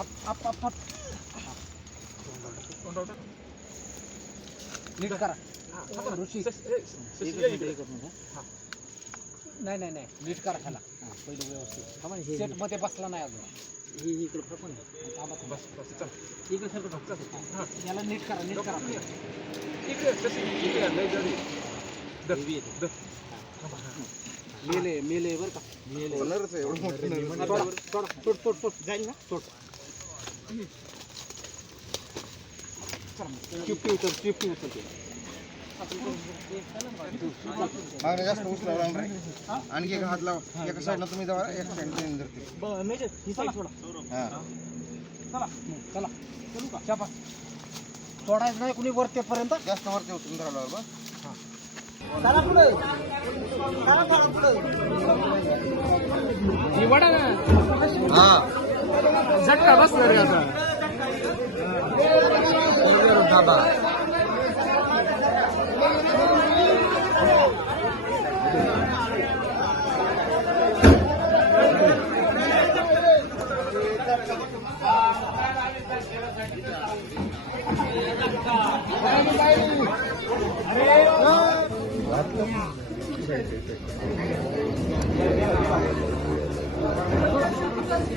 Up up up NEET करा ऋषी नाही नाही नाही नीट करा त्याला पहिलं व्यवस्थित सेट मध्ये बसला नाही अजून थांबा, थांबा. याला नीट करा नीट करा इकडे तशी इकडे लय जरी दवी येते मेले मेले बरं का मेले होणारच एवढं मोठं सोड सोड सोड जाईल ना सोड मागणी जास्त उचलावं लागणार आहे. आणखी एका हात लावा. एका साईडला तुम्ही जावा एका साईडला धरते. चला सोडा. हा. सोडायचं नाही कुणी वरतेपर्यंत? जास्त वरती उचलून धरावं लागलं बस. हा. Çakra bas nereye da? Görüyorum baba.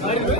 最後。